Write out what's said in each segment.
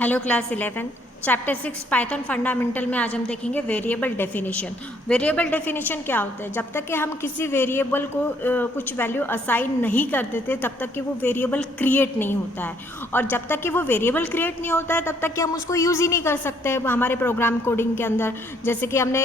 Hello class 11 chapter 6 Python fundamental में आज हम देखेंगे वेरिएबल डेफिनेशन। वेरिएबल डेफिनेशन क्या होता है? जब तक कि हम किसी वेरिएबल को कुछ वैल्यू असाइन नहीं कर देते तब तक कि वो वेरिएबल क्रिएट नहीं होता है, और जब तक कि वो वेरिएबल क्रिएट नहीं होता है तब तक कि हम उसको यूज़ ही नहीं कर सकते हमारे प्रोग्राम कोडिंग के अंदर। जैसे कि हमने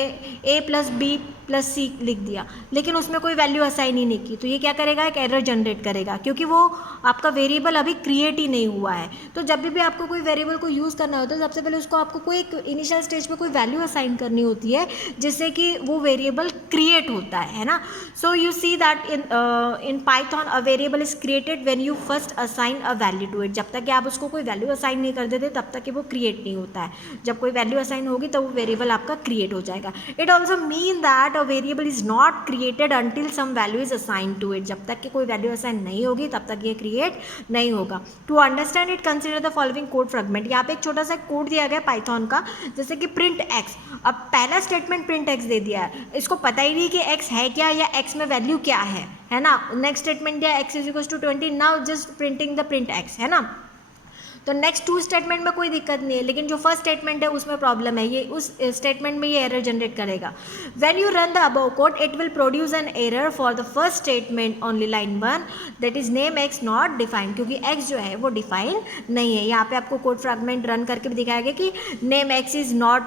a+b+c लिख दिया लेकिन उसमें कोई वैल्यू असाइन ही नहीं की, तो ये क्या करेगा? एक एरर जनरेट करेगा, क्योंकि वो आपका वेरिएबल अभी क्रिएट ही नहीं हुआ है। तो जब भी आपको कोई वेरिएबल को यूज़ करना होता है सबसे पहले उसको आपको कोई एक इनिशियल स्टेज पे कोई वैल्यू असाइन करनी होती है जिससे कि वो वेरिएबल क्रिएट होता है ना। So you see that in Python a variable is created when you first assign a value to it. जब तक कि आप उसको कोई वैल्यू असाइन नहीं कर देते तब तक कि वो क्रिएट नहीं होता है। जब कोई वैल्यू असाइन होगी तो वो वेरिएबल आपका क्रिएट हो जाएगा। It also mean that a variable is not created until some value is assign to it. जब तक कि कोई वैल्यू असाइन नहीं होगी तब तक ये क्रिएट नहीं होगा। To understand it consider the following code fragment. यहाँ पे एक छोटा सा कोड दिया गया पाइथन का, जैसे कि प्रिंट एक्स। अब पहला स्टेटमेंट प्रिंट एक्स दे दिया है, इसको पता ही नहीं कि एक्स है क्या या एक्स में वैल्यू क्या है ना। नेक्स्ट स्टेटमेंट दिया X is equal to 20, now just printing the print X, है ना। तो नेक्स्ट टू स्टेटमेंट में कोई दिक्कत नहीं है, लेकिन जो फर्स्ट स्टेटमेंट है उसमें प्रॉब्लम है। ये उस स्टेटमेंट में ये एरर जनरेट करेगा। When you run the above code it will produce an error for the first statement only line 1, that is name x not defined, क्योंकि एक्स जो है वो डिफाइन नहीं है। यहाँ पे आपको कोड फ्रैगमेंट रन करके भी दिखाएगा कि name x is not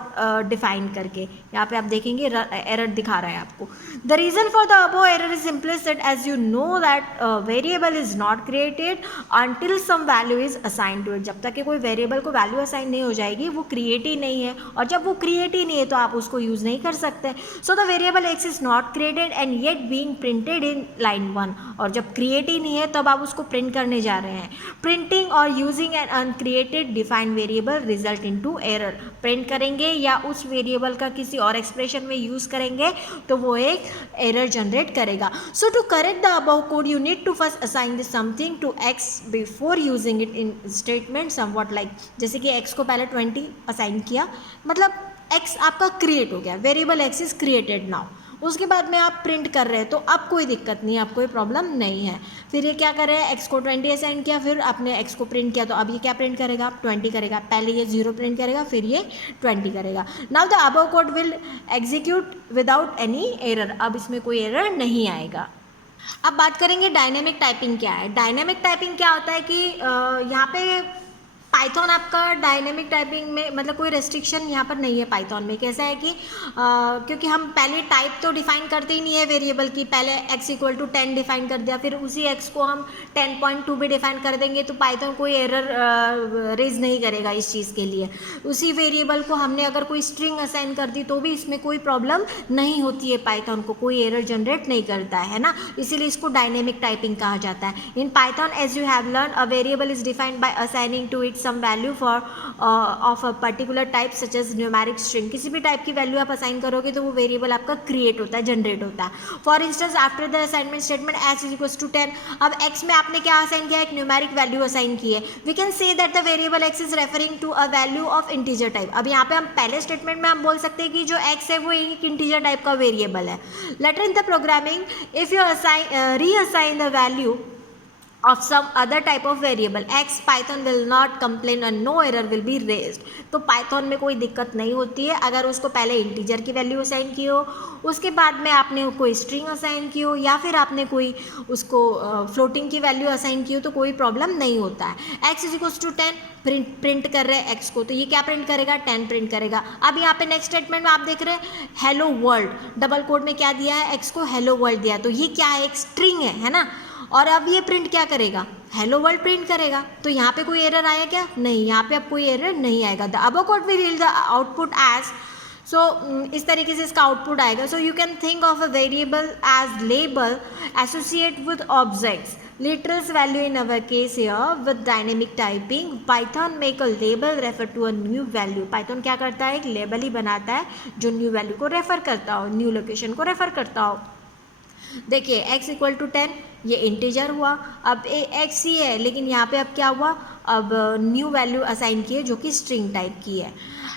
defined करके। यहाँ पे आप देखेंगे एरर दिखा रहा है आपको। The reason for the above error is implicit as you know that variable is not created until some value is assigned to it. जब तक कि कोई वेरिएबल को वैल्यू असाइन नहीं हो जाएगी वो क्रिएट ही नहीं है, और जब वो क्रिएट ही नहीं है तो आप उसको यूज नहीं कर सकते। So the variable x is not created and yet being printed in line 1, और जब क्रिएट ही नहीं है तब आप उसको प्रिंट करने जा रहे हैं। प्रिंटिंग और using an uncreated defined variable result into error. Print करेंगे या उस वेरिएबल का किसी और एक्सप्रेशन में यूज करेंगे तो वो एक एरर जनरेट करेगा। So to correct the above code you need to first assign this something to X before using it in statement somewhat like, जैसे कि x को पहले 20 असाइन किया, मतलब x आपका क्रिएट हो गया, variable x is created now. उसके बाद में आप प्रिंट कर रहे हैं तो अब कोई दिक्कत नहीं है, अब कोई प्रॉब्लम नहीं है। फिर ये क्या कर रहे हैं, x को 20 असाइन किया, फिर आपने x को प्रिंट किया तो अब ये क्या प्रिंट करेगा, 20 करेगा। पहले ये 0 प्रिंट करेगा फिर ये 20 करेगा। Now the above code will execute without any error. अब इसमें कोई एरर नहीं आएगा। अब बात करेंगे डायनेमिक टाइपिंग क्या है। डायनेमिक टाइपिंग क्या होता है कि यहाँ पे पाइथन आपका डायनेमिक टाइपिंग में मतलब कोई रेस्ट्रिक्शन यहाँ पर नहीं है। पाइथन में कैसा है कि क्योंकि हम पहले टाइप तो डिफाइन करते ही नहीं है वेरिएबल की, पहले x इक्वल टू 10 डिफाइन कर दिया, फिर उसी x को हम 10.2 भी डिफाइन कर देंगे तो पाइथन कोई एरर रेज नहीं करेगा इस चीज़ के लिए। उसी वेरिएबल को हमने अगर कोई स्ट्रिंग असाइन कर दी तो भी इसमें कोई प्रॉब्लम नहीं होती है, पाइथन को कोई एरर जनरेट नहीं करता है ना। इसीलिए इसको डायनेमिक टाइपिंग कहा जाता है। In Python as you have learn a variable is defined by assigning to it some value for of a particular type such as numeric string। किसी भी टाइप की वैल्यू आप असाइन करोगे तो वो वेरिएबल आपका क्रिएट होता है, जनरेट होता है। For instance after the assignment statement x is equal to 10, अब x में आपने क्या असाइन किया, एक न्यूमेरिक वैल्यू असाइन की है। We can say that the variable x is referring to a value of integer type. अब यहाँ पे हम पहले स्टेटमेंट में हम बोल सकते हैं कि जो x है वो एक इंटीजर टाइप का वेरिएबल है। Later in the programming if you reassign the value of some other type of variable x, Python will not complain and no error will be raised। तो Python में कोई दिक्कत नहीं होती है अगर उसको पहले इंटीजर की वैल्यू असाइन की हो, उसके बाद में आपने कोई स्ट्रिंग असाइन की हो, या फिर आपने कोई उसको फ्लोटिंग की वैल्यू असाइन की हो तो कोई प्रॉब्लम नहीं होता है। x is equal to 10 print कर रहे हैं x को, तो ये क्या प्रिंट करेगा, 10 प्रिंट करेगा। अब यहाँ पे नेक्स्ट स्टेटमेंट में आप देख रहे हैं हेलो वर्ल्ड, डबल कोड में क्या दिया है, x को हेलो वर्ल्ड दिया, तो ये क्या है, एक स्ट्रिंग है ना। और अब ये प्रिंट क्या करेगा, हेलो वर्ल्ड प्रिंट करेगा। तो यहाँ पे कोई एरर आया क्या, नहीं, यहाँ पे अब कोई एरर नहीं आएगा। The above code will yield the output as, so इस तरीके से इसका आउटपुट आएगा। So you can think of a variable as label associate with objects, literals value in our case here with dynamic typing python make a label refer to a new value। python क्या करता है, एक label ही बनाता है जो new value को refer करता हो, न्यू लोकेशन को रेफर करता हो। देखिए x इक्वल टू 10 ये इंटीजर हुआ, अब x ही है लेकिन यहाँ पे अब क्या हुआ, अब न्यू वैल्यू असाइन की है जो कि स्ट्रिंग टाइप की है.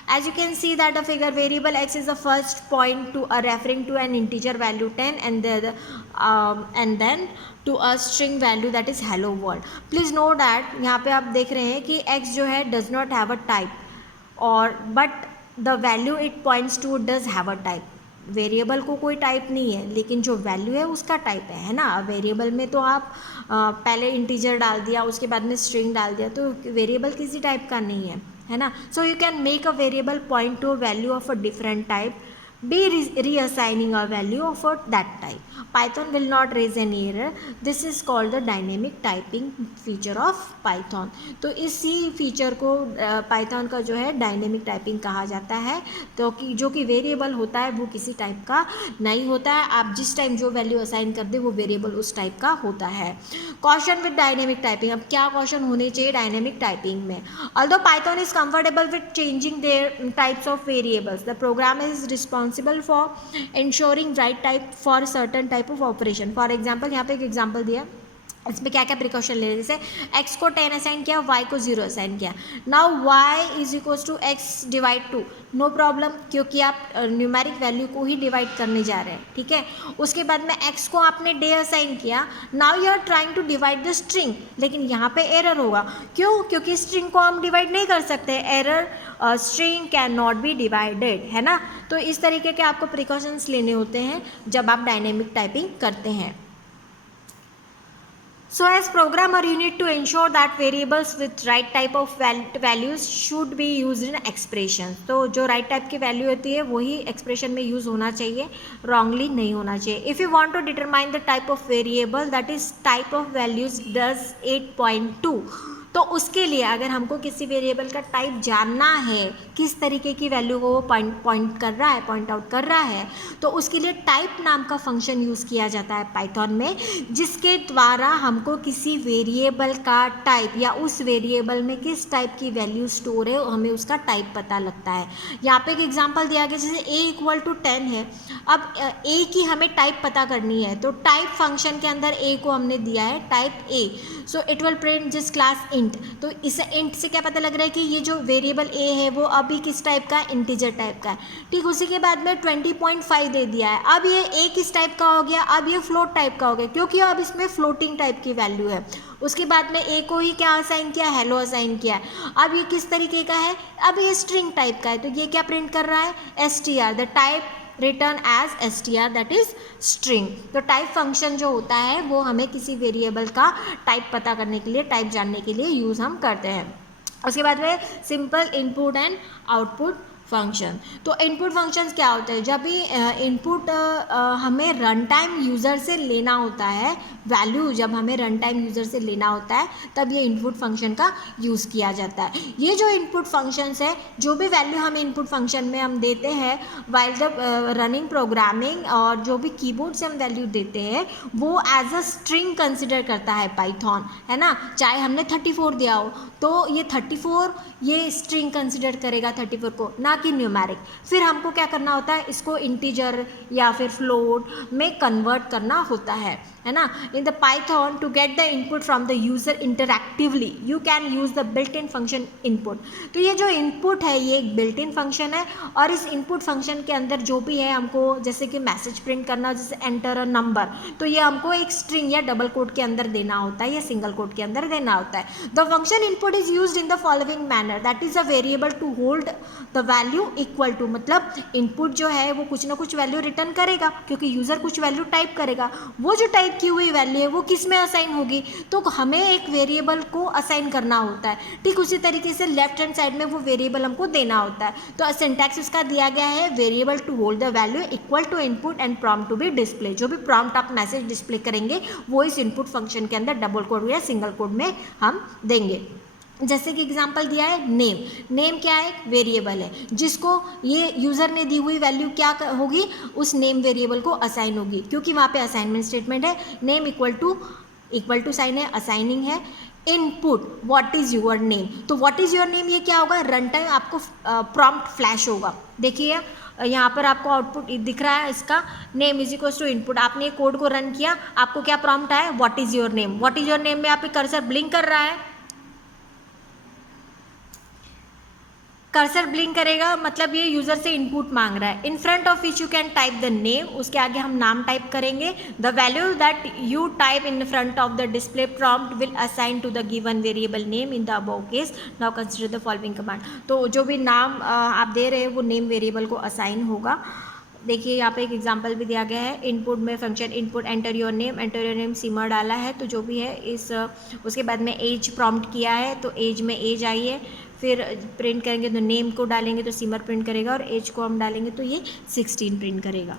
As you can see that the figure variable x is the first point to referring to an integer value 10 and then to a string value that is hello world. Please note that यहाँ पे आप देख रहे हैं कि x जो है does not have a type और but the value it points to does have a type. Variable को कोई टाइप नहीं है लेकिन जो वैल्यू है उसका टाइप है ना. वेरिएबल में तो आप पहले इंटीजर डाल दिया उसके बाद में स्ट्रिंग डाल दिया तो वेरिएबल किसी टाइप का नहीं है ना. So you can make a variable point to a value of a different type, be reassigning a value of that type. Python will not raise any error. This is called the dynamic typing feature of Python. तो इसी feature को Python का जो है dynamic typing कहा जाता है. तो कि जो कि वेरिएबल होता है वो किसी टाइप का नहीं होता है, आप जिस टाइम जो वैल्यू असाइन कर दे वो वेरिएबल उस टाइप का होता है. Caution with dynamic typing. अब क्या कॉशन होने चाहिए डायनेमिक टाइपिंग में? Although Python is comfortable with changing their types of variables, the program is responsible for ensuring right type for certain type of operation. For example, यहाँ पे एक example दिया, इसमें क्या क्या प्रिकॉशन ले रहे, जैसे x को 10 असाइन किया, y को 0 असाइन किया. Now y is equals to x divide 2, no problem क्योंकि आप न्यूमेरिक वैल्यू को ही डिवाइड करने जा रहे हैं. ठीक है, उसके बाद में x को आपने डे असाइन किया. Now you are trying to divide the string, लेकिन यहाँ पे एरर होगा. क्यों? क्योंकि स्ट्रिंग को हम डिवाइड नहीं कर सकते. Error, string can not be divided, है ना. तो इस तरीके के आपको प्रिकॉशंस लेने होते हैं जब आप डायनेमिक टाइपिंग करते हैं. So as programmer you need to ensure that variables with right type of values should be used in expression. तो जो right type की वैल्यू होती है वही expression में यूज़ होना चाहिए, wrongly नहीं होना चाहिए. If you want to determine the type of variable, that is type of values does 8.2. तो उसके लिए अगर हमको किसी वेरिएबल का टाइप जानना है, किस तरीके की वैल्यू को वो पॉइंट कर रहा है, पॉइंट आउट कर रहा है, तो उसके लिए टाइप नाम का फंक्शन यूज़ किया जाता है पाइथन में, जिसके द्वारा हमको किसी वेरिएबल का टाइप या उस वेरिएबल में किस टाइप की वैल्यू स्टोर है हमें उसका टाइप पता लगता है. यहाँ पे एक एग्जांपल दिया गया, जैसे a = 10 है. अब a की हमें टाइप पता करनी है, तो टाइप फंक्शन के अंदर a को हमने दिया है type a. So it will print this class int. तो इस इंट से क्या पता लग रहा है कि ये जो वेरिएबल a है वो अभी किस टाइप का, इंटीजर टाइप का है. ठीक, उसी के बाद में 20.5 दे दिया है. अब ये a किस टाइप का हो गया, अब ये फ्लोट टाइप का हो गया क्योंकि अब इसमें फ्लोटिंग टाइप की वैल्यू है. उसके बाद में a को ही क्या असाइन किया, हेलो असाइन किया है. अब ये किस तरीके का है, अब ये स्ट्रिंग टाइप का है. तो ये क्या प्रिंट कर रहा है, str, the type return as str, that is string. तो टाइप फंक्शन जो होता है वो हमें किसी वेरिएबल का टाइप पता करने के लिए, टाइप जानने के लिए यूज़ हम करते हैं. उसके बाद में simple input and output function. तो इनपुट फंक्शंस क्या होते हैं, जब भी इनपुट हमें रन टाइम यूज़र से लेना होता है, वैल्यू जब हमें रन टाइम यूज़र से लेना होता है तब ये इनपुट फंक्शन का यूज़ किया जाता है. ये जो इनपुट फंक्शंस है, जो भी वैल्यू हमें इनपुट फंक्शन में हम देते हैं वाइल द रनिंग प्रोग्रामिंग, और जो भी कीबोर्ड से हम वैल्यू देते हैं वो एज अ स्ट्रिंग कंसिडर करता है पाइथन, है ना. चाहे हमने 34 दिया हो तो ये 34 ये स्ट्रिंग कंसिडर करेगा 34 को, ना कि न्यूमेरिक. फिर हमको क्या करना होता है, इसको इंटीजर या फिर फ्लोट में कन्वर्ट करना होता है ना. In the Python to get the input from the user interactively you can use the built in function input. तो ये जो इनपुट है ये एक बिल्ट इन फंक्शन है, और इस इनपुट फंक्शन के अंदर जो भी है हमको, जैसे कि मैसेज प्रिंट करना, जैसे एंटर अ नंबर, तो ये हमको एक स्ट्रिंग या डबल कोट के अंदर देना होता है या सिंगल कोट के अंदर देना होता है. The function input is used in the following manner, that is a variable to hold the value equal to. मतलब इनपुट जो है वो कुछ ना कुछ वैल्यू रिटर्न करेगा क्योंकि यूज़र कुछ वैल्यू टाइप करेगा. वो जो टाइप की हुई वैल्यू है वो किस में असाइन होगी, तो हमें एक वेरिएबल को असाइन करना होता है. ठीक उसी तरीके से लेफ्ट हैंड साइड में वो वेरिएबल हमको देना होता है. तो सिंटैक्स इसका दिया गया है, variable to hold the value equal to input and prompt to be display. जो भी प्रॉम्प्ट आप मैसेज डिस्प्ले करेंगे वो इस इनपुट फंक्शन के अंदर डबल कोड या सिंगल कोड में हम देंगे. जैसे कि एग्जांपल दिया है नेम. नेम क्या है, वेरिएबल है जिसको ये यूज़र ने दी हुई वैल्यू क्या होगी, उस नेम वेरिएबल को असाइन होगी, क्योंकि वहाँ पे असाइनमेंट स्टेटमेंट है. नेम इक्वल टू साइन है, असाइनिंग है. Input what is your name, तो व्हाट इज़ योर नेम ये क्या होगा, रन टाइम आपको प्रॉम्प्ट फ्लैश होगा। देखिए यहाँ पर आपको आउटपुट दिख रहा है, इसका name is equal to input, आपने कोड को रन किया, आपको क्या प्रॉम्प्ट आया, what is your name. What is your name में आप कर्सर ब्लिंक कर रहा है, कर्सर ब्लिंक करेगा मतलब ये यूजर से इनपुट मांग रहा है। In front of which you can type the name, उसके आगे हम नाम टाइप करेंगे। The value that you type in front of the display prompt will assign to the given variable name in the above case. Now consider the following command, तो जो भी नाम आप दे रहे हैं वो नेम वेरिएबल को असाइन होगा। देखिए यहाँ पे एक एग्जांपल भी दिया गया है, इनपुट में function input enter your name Seema डाला है, तो जो भी है इस उसके बाद में एज प्रॉम्प्ट किया है, तो एज में एज आई है, फिर प्रिंट करेंगे तो नेम को डालेंगे तो सीमर प्रिंट करेगा, और एज को हम डालेंगे तो ये 16 प्रिंट करेगा।